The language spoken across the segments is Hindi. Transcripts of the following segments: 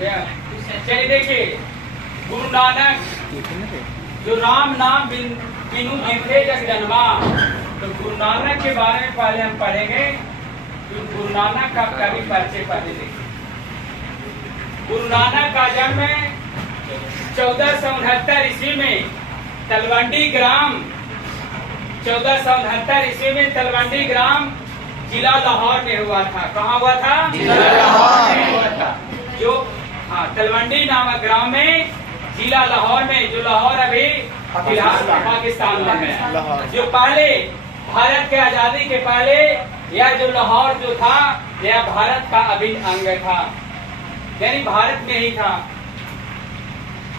चलिए देखिए, गुरु नानक जो राम नाम बिनु बिरथे जग जन्मा, तो गुरु नानक के बारे में पहले हम पढ़ेंगे। तो गुरु नानक का कवि परिचय पहले देखिए। गुरु नानक का जन्म 1469 ईस्वी में तलवंडी ग्राम 1469 ईस्वी में तलवंडी ग्राम जिला लाहौर में हुआ था। कहाँ हुआ था? जिला लाहौर में हुआ था। जो तलवंडी नामक ग्राम में, जिला लाहौर में, जो लाहौर अभी फिलहाल पाकिस्तान में है। जो पहले भारत के आजादी के पहले यह जो लाहौर जो था, यह भारत का अभिन्न अंग था, यानी भारत में ही था।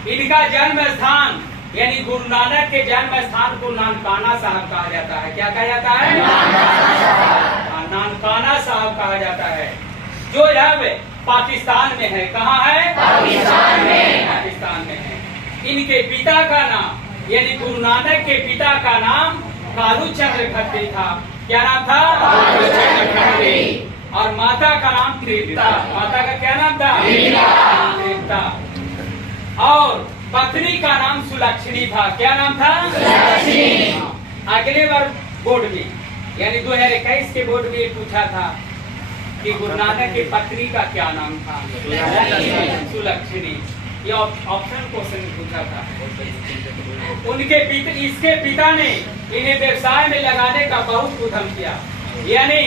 इनका जन्म स्थान यानी गुरु नानक के जन्म स्थान को नानकाना साहब कहा जाता है। क्या कहा जाता है? नानकाना साहब कहा जाता है, जो अब पाकिस्तान में है। कहाँ है? पाकिस्तान में। पाकिस्तान में है। इनके पिता का नाम यानी गुरु नानक के पिता का नाम कालू चंद्र खत्री था। क्या नाम था? कालू चंद्र खत्री। और माता का नाम तृप्ता। माता का क्या नाम था? तृप्ता। और पत्नी का नाम सुलक्षणी था। क्या नाम था? सुलक्षणी। अगले बार बोर्ड में यानी 2021 के बोर्ड में पूछा था कि गुरु नानक की पत्नी का क्या नाम था? सुलक्षणी। ये ऑप्शन क्वेश्चन पूछा था। इसके पिता ने इन्हें व्यवसाय में लगाने का बहुत उद्यम किया। यानी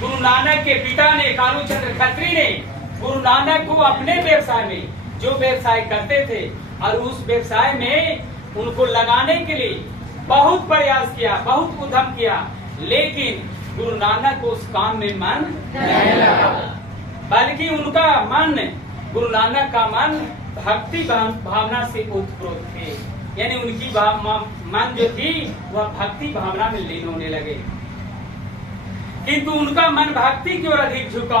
गुरु नानक के पिता ने, कालू चंद्र खत्री ने, गुरु नानक को अपने व्यवसाय में जो व्यवसाय करते थे और उस व्यवसाय में उनको लगाने के लिए बहुत प्रयास किया, बहुत उद्यम किया, लेकिन गुरु नानक को उस काम में मन नहीं लगा। बल्कि उनका मन, गुरु नानक का मन भक्ति भावना से ओतप्रोत थे। यानी उनकी मन जो थी वह भक्ति भावना में लीन होने लगे। किंतु उनका मन भक्ति की ओर अधिक झुकता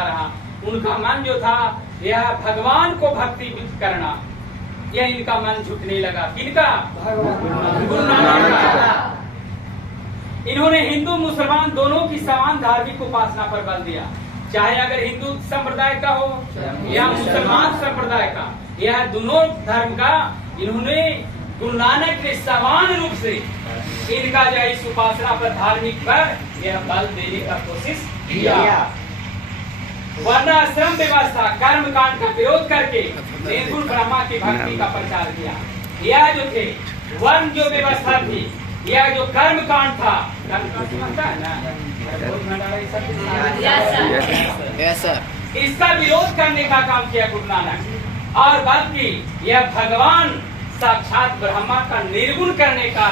रहा। उनका मन जो था यह भगवान को भक्ति करना, यह इनका मन झुकने लगा। किनका? गुरु नानक का। इन्होंने हिंदू मुसलमान दोनों की समान धार्मिक उपासना पर बल दिया। चाहे अगर हिंदू संप्रदाय का हो या मुसलमान संप्रदाय का, यह दोनों धर्म का इन्होंने गुरु नानक ने समान रूप से इनका जो इस उपासना पर, धार्मिक पर यह बल देने का कोशिश किया। वर्णाश्रम व्यवस्था, कर्म कांड का विरोध करके निर्गुण ब्रह्मा की भक्ति का प्रचार किया। यह जो थे वर्ण जो व्यवस्था थी, यह जो कर्म कांड था, समझता है ना? इसका विरोध करने का काम किया गुरु नानक। और बल्कि यह भगवान साक्षात ब्रह्मा का निर्गुण करने का,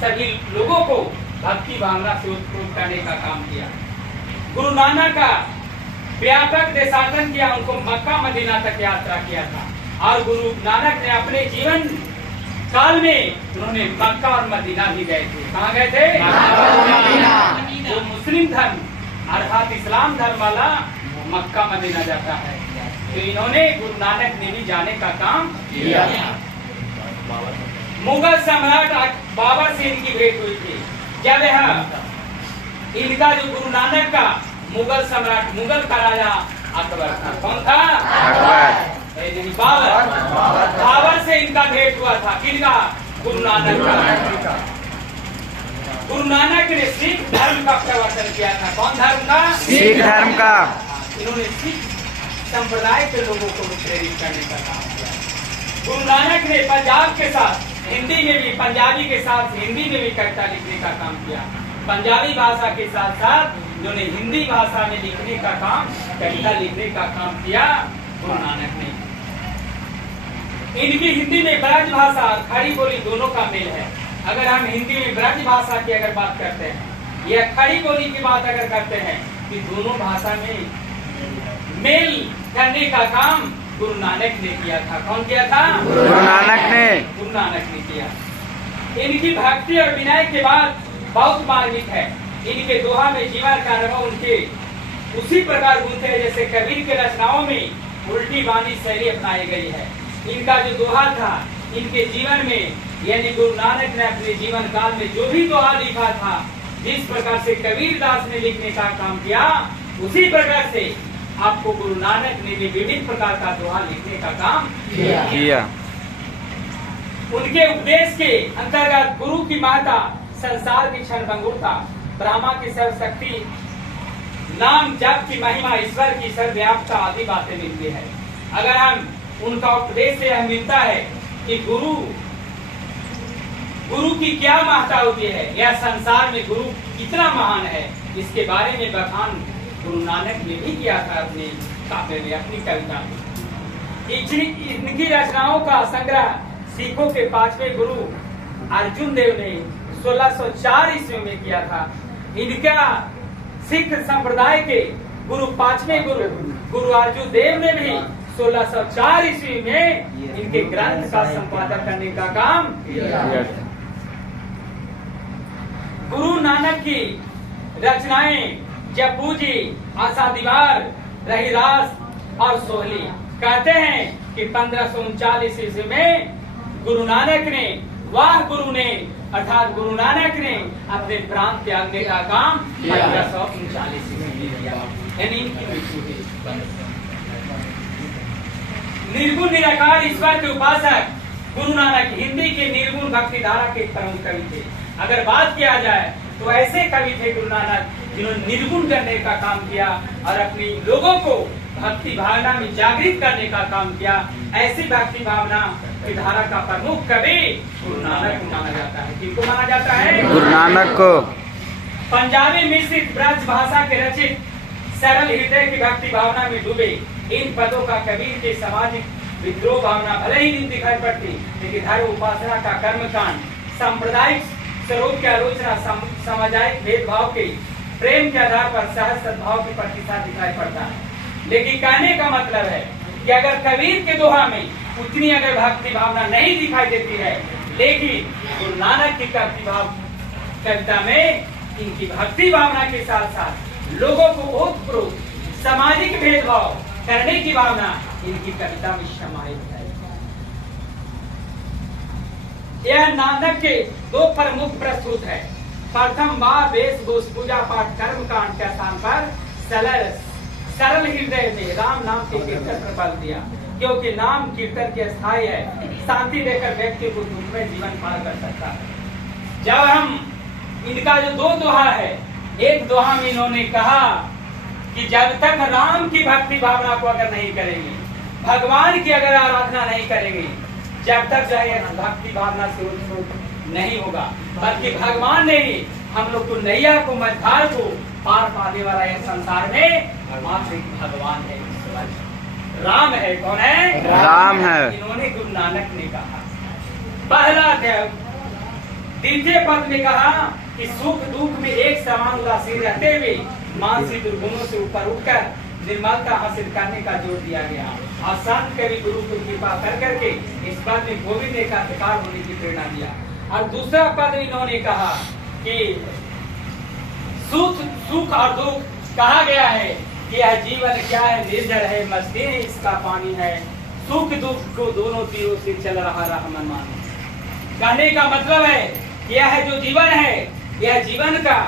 सभी लोगों को भक्ति भावना से उत्प्रोत करने का काम किया। गुरु नानक का व्यापक देशाटन किया, उनको मक्का मदीना तक यात्रा किया था। और गुरु नानक ने अपने जीवन काल में उन्होंने मक्का और मदीना भी गए थे। कहाँ गए थे? जो मुस्लिम धर्म अर्थात इस्लाम धर्म वाला मक्का मदीना जाता है, तो इन्होंने गुरु नानक ने भी जाने का काम किया। मुगल सम्राट बाबर से इनकी भेंट हुई थी। जब यह इनका जो गुरु नानक का मुगल सम्राट, मुगल का राजा अकबर था। कौन था? अकबर। बाबर। बाबर से इनका भेंट हुआ था। किनका? गुरु नानक का। गुरु नानक ने सिख धर्म का प्रवर्तन किया था। कौन धर्म का? सिख धर्म का। इन्होंने सिख संप्रदाय के लोगों को प्रेरित करने का काम किया। गुरु नानक ने पंजाब के साथ हिंदी में भी, पंजाबी के साथ हिंदी में भी कविता लिखने का काम किया। पंजाबी भाषा के साथ साथ उन्होंने हिंदी भाषा में लिखने का काम, कविता लिखने का काम किया गुरु नानक ने। इनकी हिंदी में ब्रज भाषा और खड़ी बोली दोनों का मेल है। अगर हम हिंदी में ब्रज भाषा की अगर बात करते हैं या खड़ी बोली की बात अगर करते हैं, कि दोनों भाषा में मेल करने का काम गुरु नानक ने किया था। कौन किया था? गुरु नानक ने। गुरु नानक ने किया। इनकी भक्ति और विनय के बाद बहुत मार्मिक है। इनके दोहा में जीवन का अनुभव उनके उसी प्रकार गूंजते हैं जैसे कबीर के रचनाओं में उल्टी बानी शैली अपनाई गई है। इनका जो दोहा था, इनके जीवन में यानी गुरु नानक ने अपने जीवन काल में जो भी दोहा लिखा था, जिस प्रकार से कबीर दास ने लिखने का काम किया, उसी प्रकार से आपको गुरु नानक ने भी विभिन्न प्रकार का दोहा लिखने का काम किया। उनके उपदेश के अंतर्गत गुरु की महत्ता, संसार की क्षण भंगुरता, ब्रह्मा की सर्वशक्ति, नाम जप की महिमा, ईश्वर की सर्वव्यापकता आदि बातें मिलती है। अगर हम उनका उपदेश से हमें मिलता है कि गुरु की क्या महत्ता होती है, यह संसार में गुरु कितना महान है, इसके बारे में बखान गुरु नानक ने भी किया था अपने काव्य में, अपनी कविता में। इनकी रचनाओं का संग्रह सिखों के 5वें गुरु अर्जुन देव ने 1604 ईस्वी में किया था। इनका सिख संप्रदाय के गुरु 5वें गुरु अर्जुन देव ने भी 1604 ईस्वी में इनके ग्रंथ का संपादन करने का काम किया। गुरु नानक की रचनाएं जपू जी, आशा दीवार, रहीरास और सोहली कहते हैं कि 1539 ईस्वी में गुरु नानक ने, वाह गुरु ने अर्थात गुरु नानक ने अपने प्राण त्यागने का काम 1539 ईस्वी में किया। यानी इनकी मृत्यु हुई। निर्गुण निराकार ईश्वर के उपासक गुरु नानक हिंदी के निर्गुण भक्ति धारा के प्रमुख कवि थे। अगर बात किया जाए तो ऐसे कवि थे गुरु नानक जिन्होंने निर्गुण करने का काम किया और अपनी लोगों को भक्ति भावना में जागृत करने का काम किया। ऐसी भक्ति भावना की धारा का प्रमुख कवि गुरु नानक को माना जाता है। किसको माना जाता है? गुरु नानक को। पंजाबी मिश्रित ब्रज भाषा के रचित सरल हृदय की भक्ति भावना में डूबे इन पदों का कबीर के सामाजिक विद्रोह भावना भले ही नहीं दिखाई पड़ती, लेकिन धर्म उपासना का कर्मकांड, सांप्रदायिक स्वरूप की आलोचना, सामाजिक भेदभाव के प्रेम के आधार पर सहज सद्भाव के प्रतिशत दिखाई पड़ता है। लेकिन कहने का मतलब है कि अगर कबीर के दोहा में उतनी अगर भक्ति भावना नहीं दिखाई देती है, लेकिन गुरु नानक की कविता में इनकी भक्ति भावना के साथ साथ लोगों को ओतप्रोत सामाजिक भेदभाव करने की भावना इनकी कविता में समाहित है। यह नानक के दो प्रमुख प्रस्तुत है। प्रथम बार वेश पूजा पाठ कर्म कांड के स्थान पर सरल हृदय में राम नाम के कीर्तन पर बल दिया, क्योंकि नाम कीर्तन के स्थायी है, शांति देकर व्यक्ति को दुख में जीवन पार कर सकता है। जब हम इनका जो दो दोहा है, एक दोहा में इन्होंने कहा कि जब तक राम की भक्ति भावना को अगर नहीं करेंगे, भगवान की अगर आराधना नहीं करेंगे, जब तक जो है भक्ति भावना से उत्पन्न नहीं होगा, बल्कि भगवान ने हम लोग को नैया को मझधार को पार पाने वाला यह संसार में मात्र एक भगवान है, राम है। कौन है? राम है। इन्होंने गुरु नानक ने कहा। पहला अध्याय द्वितीय पद में कहा कि सुख दुख में एक समान उदासीन रहते हुए मानसिक दुर्गुणों से ऊपर उठकर निर्मलता हासिल करने का जोर दिया गया। और संत कवि गुरु की कृपा कर करके इस पद में गोविंद का अधिकार होने की प्रेरणा दिया। और दूसरा पद इन्होंने कहा कि सुख और दुख कहा गया है कि यह जीवन क्या है, निर्जर है, मस्ती है, इसका पानी है, सुख दुख को दोनों तीरों से चल रहा रहमान मानो। कहने का मतलब है यह जो जीवन है, यह जीवन का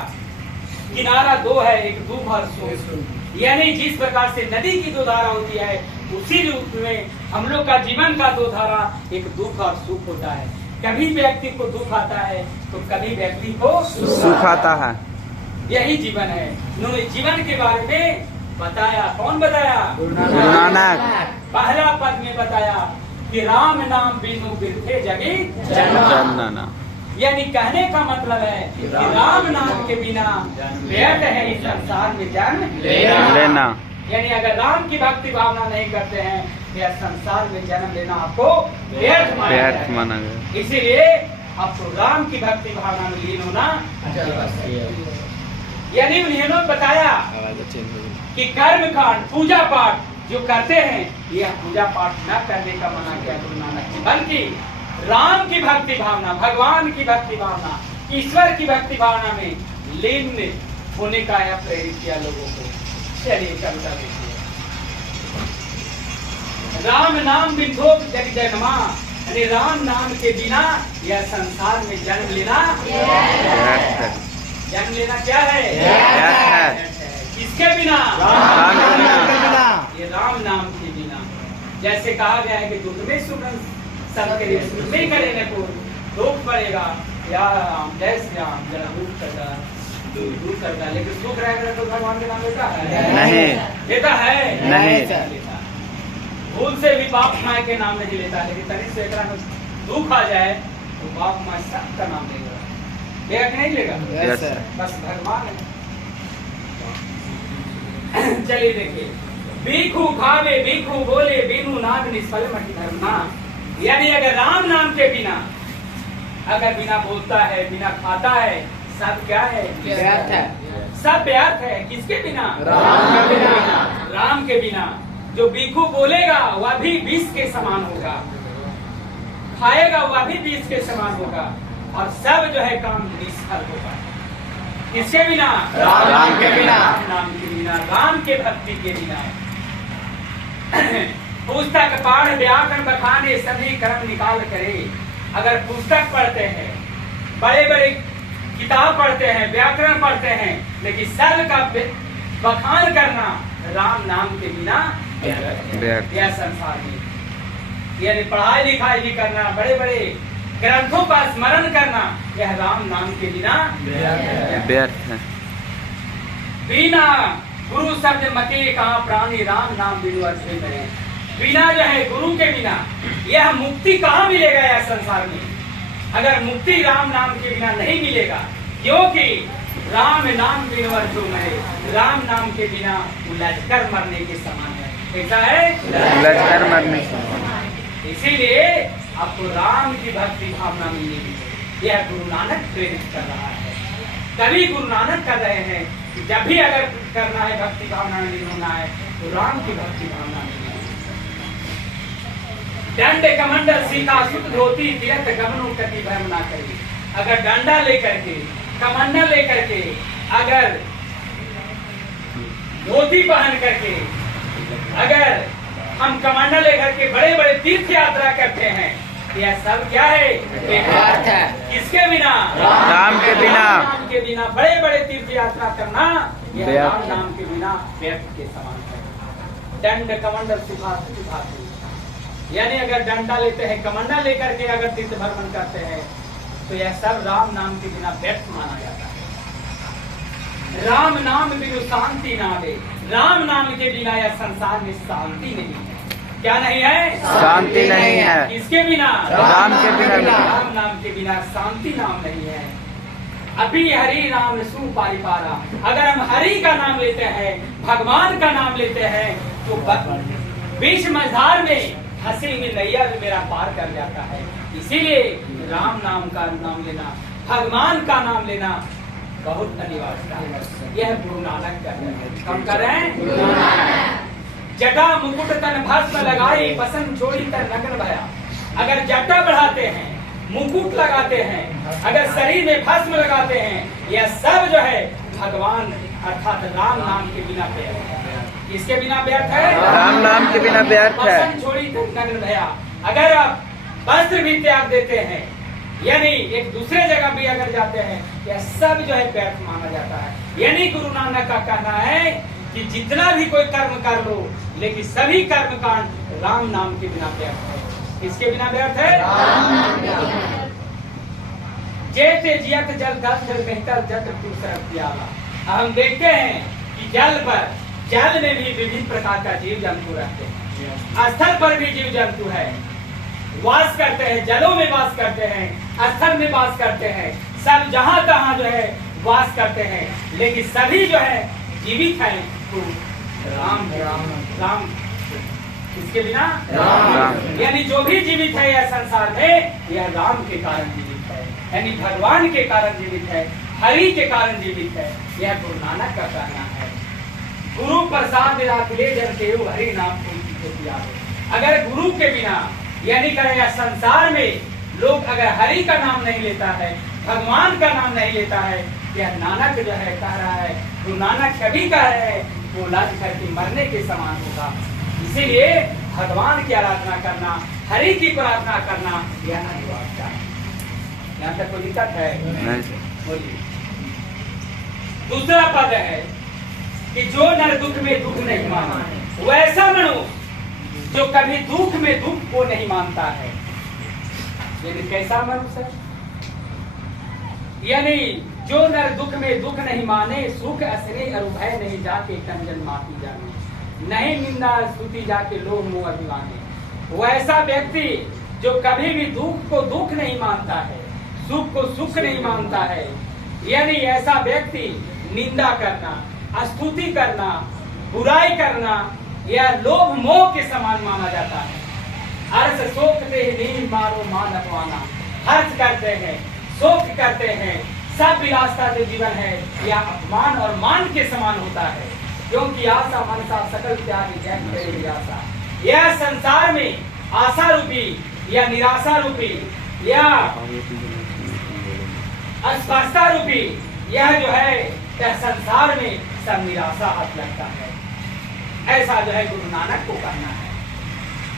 किनारा दो है, एक दुख और सुख। यानी जिस प्रकार से नदी की दो धारा होती है, उसी रूप में हम लोग का जीवन का दो धारा, एक दुख और सुख होता है। कभी व्यक्ति को दुख आता है तो कभी व्यक्ति को सुख आता है। यही जीवन है। उन्होंने जीवन के बारे में बताया। कौन बताया? गुरु नानक। पहला पद में बताया कि राम नाम बिनु बिरथे जगे जन्म। यानी कहने का मतलब है कि राम नाम के बिना व्यर्थ है इस संसार में जन्म लेना। यानी अगर राम की भक्ति भावना नहीं करते हैं तो यह संसार में जन्म लेना आपको व्यर्थ माना गया। इसीलिए आपको राम की भक्ति भावना में लीन होना। यानी उन्होंने बताया कि कर्म कांड पूजा पाठ जो करते हैं, यह पूजा पाठ न करने का मना किया गुरु नानक जी, बल्कि राम की भक्ति भावना, भगवान की भक्ति भावना, ईश्वर की भक्ति भावना में लीन होने का यह प्रेरित किया लोगों को। चलिए कविता देखिए। राम नाम बिंदो जग जन्मा, यानी राम नाम के बिना यह संसार में जन्म लेना। जन्म लेना क्या है? किसके बिना? राम के बिना। जैसे कहा गया है कि दुख में सुख सबके लिए सुख में करे न को दुख पड़ेगा या राम जय श्री राम जरा दुख करता दूर करता, लेकिन सुख रहेगा तो भगवान के नाम लेता है नहीं लेता है नहीं लेता। भूल से भी बाप माँ के नाम नहीं लेता, लेकिन तनिक से एकरा में दुख आ जाए तो बाप माँ सबका नाम लेगा, लेगा कि नहीं लेगा? Yes sir. बस भगवान है। चलिए देखिए, भीखू खावे भीखू बोले बिनु नाम निष्फल मति धर्मा, यानी अगर राम नाम के बिना अगर बिना बोलता है बिना खाता है सब क्या है? व्यर्थ है। सब व्यर्थ है। किसके बिना? राम के बिना। राम के बिना जो भीखू बोलेगा वह भी विष के समान होगा, खाएगा वह भी विष के समान होगा, और सब जो है काम निष्फल होगा। किसके बिना? राम के बिना। राम के बिना, राम के भक्ति के बिना। पुस्तक पाठ व्याकरण बखाने सभी कर्म निकाल करे, अगर पुस्तक पढ़ते हैं, बड़े बड़े किताब पढ़ते हैं, व्याकरण पढ़ते हैं, लेकिन सब का बखान करना राम नाम के बिना यह संसार में, यानी पढ़ाई लिखाई भी करना, बड़े बड़े ग्रंथों का स्मरण करना, यह राम नाम के बिना व्यर्थ है। बिना गुरु शब्द मके कहाँ प्राणी राम नाम बिनु अच्छे में, बिना जो है गुरु के बिना यह मुक्ति कहाँ मिलेगा यह संसार में? अगर मुक्ति राम नाम के बिना नहीं मिलेगा, क्योंकि राम नाम बिनु अर्जुन है, राम नाम के बिना लश्कर मरने के समान है। कैसा है? लश्कर मरने। इसीलिए आपको राम की भक्ति भावना मिलेगी, यह गुरु नानक प्रेरित कर रहा है। कभी गुरु नानक कर रहे हैं कि जब भी अगर करना है भक्ति भावना में होना है तो राम की भक्ति भावना में। दंड कमंडल सीखा सुख धोती तीर्थ गमनों कति भ्रम ना करी, अगर डंडा लेकर के कमंडल लेकर के अगर धोती पहन करके अगर हम कमंडल लेकर के बड़े बड़े तीर्थ यात्रा करते हैं, यह सब क्या है? बेकार है। किसके बिना? राम के बिना। राम के बिना बड़े बड़े तीर्थ यात्रा करना यह राम नाम के बिना व्यर्थ के समान है। दंड कमंडल सुखा यानी अगर डंडा लेते हैं, कमंडल लेकर के अगर तीर्थ भ्रमण करते हैं, तो यह सब राम नाम के बिना व्यर्थ माना जाता है। राम नाम बिनु शांति ना दे, राम नाम के बिना यह संसार में शांति नहीं है। क्या नहीं है? शांति नहीं है। किसके बिना? राम के बिना। राम नाम के बिना शांति नाम नहीं है। अभी हरि नाम सुपारी पारा, अगर हम हरि का नाम लेते हैं, भगवान का नाम लेते हैं, तो बीच मझधार में हंसी में नैया भी मेरा पार कर जाता है। इसीलिए राम नाम का नाम लेना, भगवान का नाम लेना बहुत अनिवार्य है। यह गुरु नानक कर रहे हैं। कम कर रहे हैं? जटा मुकुट तन भस्म लगाई, पसंद छोड़ी तन नग्न भया। अगर जटा बढ़ाते हैं, मुकुट लगाते हैं, अगर शरीर में भस्म लगाते हैं, यह सब जो है भगवान अर्थात राम नाम के बिना व्यर्थ है। इसके बिना व्यर्थ है? राम नाम के बिना व्यर्थ है। पसंद छोड़ी तन नग्न भया, अगर आप वस्त्र भी त्याग देते हैं, यानी एक दूसरे जगह भी अगर जाते हैं, यह सब जो है व्यर्थ माना जाता है। यानी गुरु नानक का कहना है कि जितना भी कोई कर्म कर लो, लेकिन सभी कर्म कांड राम नाम के बिना व्यर्थ है। किसके बिना व्यर्थ है? जेते जियत जल दल जल बेहतर जत्र तू सरक दियाला। हम देखते हैं कि जल में भी विभिन्न प्रकार का जीव जंतु रहते हैं, स्थल पर भी जीव जंतु है, वास करते हैं, जलों में वास करते हैं, स्थल में वास करते हैं, सब जहां तहां जो है वास करते हैं, लेकिन सभी जो है जीवित हैं तो राम राम राम। किसके बिना? राम। यानी जो भी जीवित है यह संसार में, यह राम के कारण जीवित है, यानी भगवान के कारण जीवित है, हरि के कारण जीवित है। यह गुरु नानक का कहना है। गुरु प्रसाद राखिले जन केहू हरि नाम को। अगर गुरु के बिना यानी कहें संसार में लोग अगर हरि का नाम नहीं लेता है, भगवान का नाम नहीं लेता है, यह नानक जो है कह रहा है, गुरु नानक कभी कह रहे हैं, वो लाज करके मरने के समान होगा। इसीलिए भगवान की आराधना करना, हरि की प्रार्थना करना यह अनिवार्य है। यहाँ तक कोई दिक्कत है? बोलिए। दूसरा पद है कि जो नर दुख में दुख नहीं माना, वैसा मनुष्य जो कभी दुख में दुख को नहीं मानता है। यानी कैसा मनुष्य है? यानी जो नर दुख में दुख नहीं माने, सुख असरे अरुभय नहीं जाके कंजन माफी जाने, नहीं निंदा स्तुति जाके लोग मुंह अभिमाने। वैसा व्यक्ति जो कभी भी दुख को दुख नहीं मानता है, सुख को सुख नहीं मानता है, यानी ऐसा व्यक्ति निंदा करना, स्तुति करना, बुराई करना यह लोभ मोह के समान माना जाता है। हर्ष शोकते नींद मारो मान अपवाना, हर्ष करते हैं, शोक करते हैं, सब विलासता जो जीवन है यह अपमान और मान के समान होता है। क्योंकि आशा मनसा सकल त्यागी जय करे निराशा, यह संसार में आशा रूपी या निराशा रूपी या अस्वस्थता रूपी यह जो है यह संसार में सब निराशा हाथ लगता है। ऐसा जो है गुरु नानक को करना है।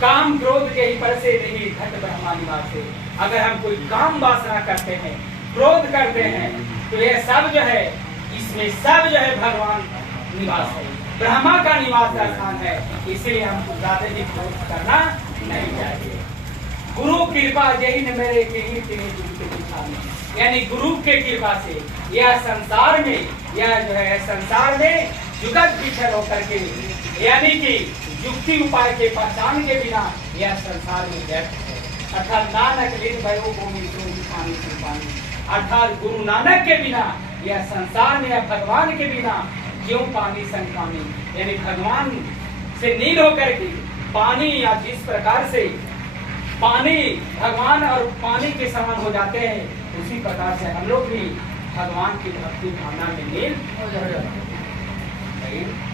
काम क्रोध के ही पर से नहीं घट ब्रह्मा निवास है। अगर हम कोई काम वासना करते हैं, क्रोध करते हैं, तो यह सब जो है इसमें सब जो है भगवान निवास है, ब्रह्मा का निवास का स्थान है। इसलिए हमको ज्यादा भी क्रोध करना नहीं चाहिए। गुरु कृपा यही न मेरे यानी गुरु के कृपा से यह संसार में जुगत पिछड़ होकर के यानी कि युक्ति उपाय के पहचान के बिना यह संसार में व्यर्थ है। अर्थात नानक लिन भयो भूमि पानी पानी, अर्थात गुरु नानक के बिना यह संसार में या भगवान के बिना क्यों पानी संग पानी, यानी भगवान से नील होकर के पानी या जिस प्रकार से पानी भगवान और पानी के समान हो जाते हैं, उसी प्रकार से हम लोग भी भगवान की भक्ति भावना में लीन हो जाते हैं।